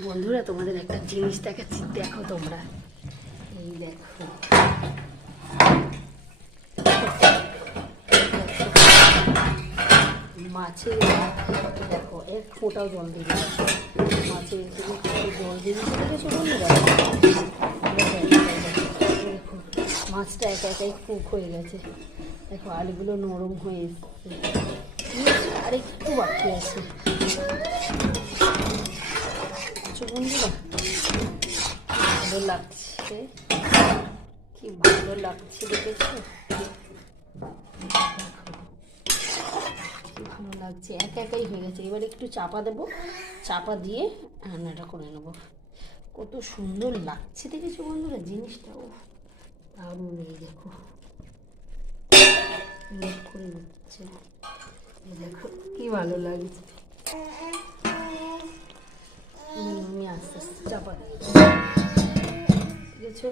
বন্ধুরা তোমাদের একটা জিনিস দেখাচ্ছি, দেখো তোমরা। এই দেখো, মাছের দেখো এক ফোঁটাও জল দিয়ে দিচ্ছে। মাছের জল দিয়ে দিচ্ছে দেখেছো বন্ধুরা? দেখো মাছটা একা একাই কুক হয়ে গেছে। দেখো আলুগুলো নরম হয়ে এসছে, আর একটু বাকি আছে। বন্ধুরা ভালো লাগছে, কি ভালো লাগছে দেখেছো? কি ভালো লাগছে, একা একাই হয়ে গেছে। এবার একটু চাপা দেবো, চাপা দিয়ে রান্নাটা করে নেবো। কত সুন্দর লাগছে দেখেছো বন্ধুরা জিনিসটাও, দারুণ। এই দেখো করে দিচ্ছে, দেখো কি ভালো লাগছে। আমি আস্তে আস্তে চাপা দিয়ে দেখেছো?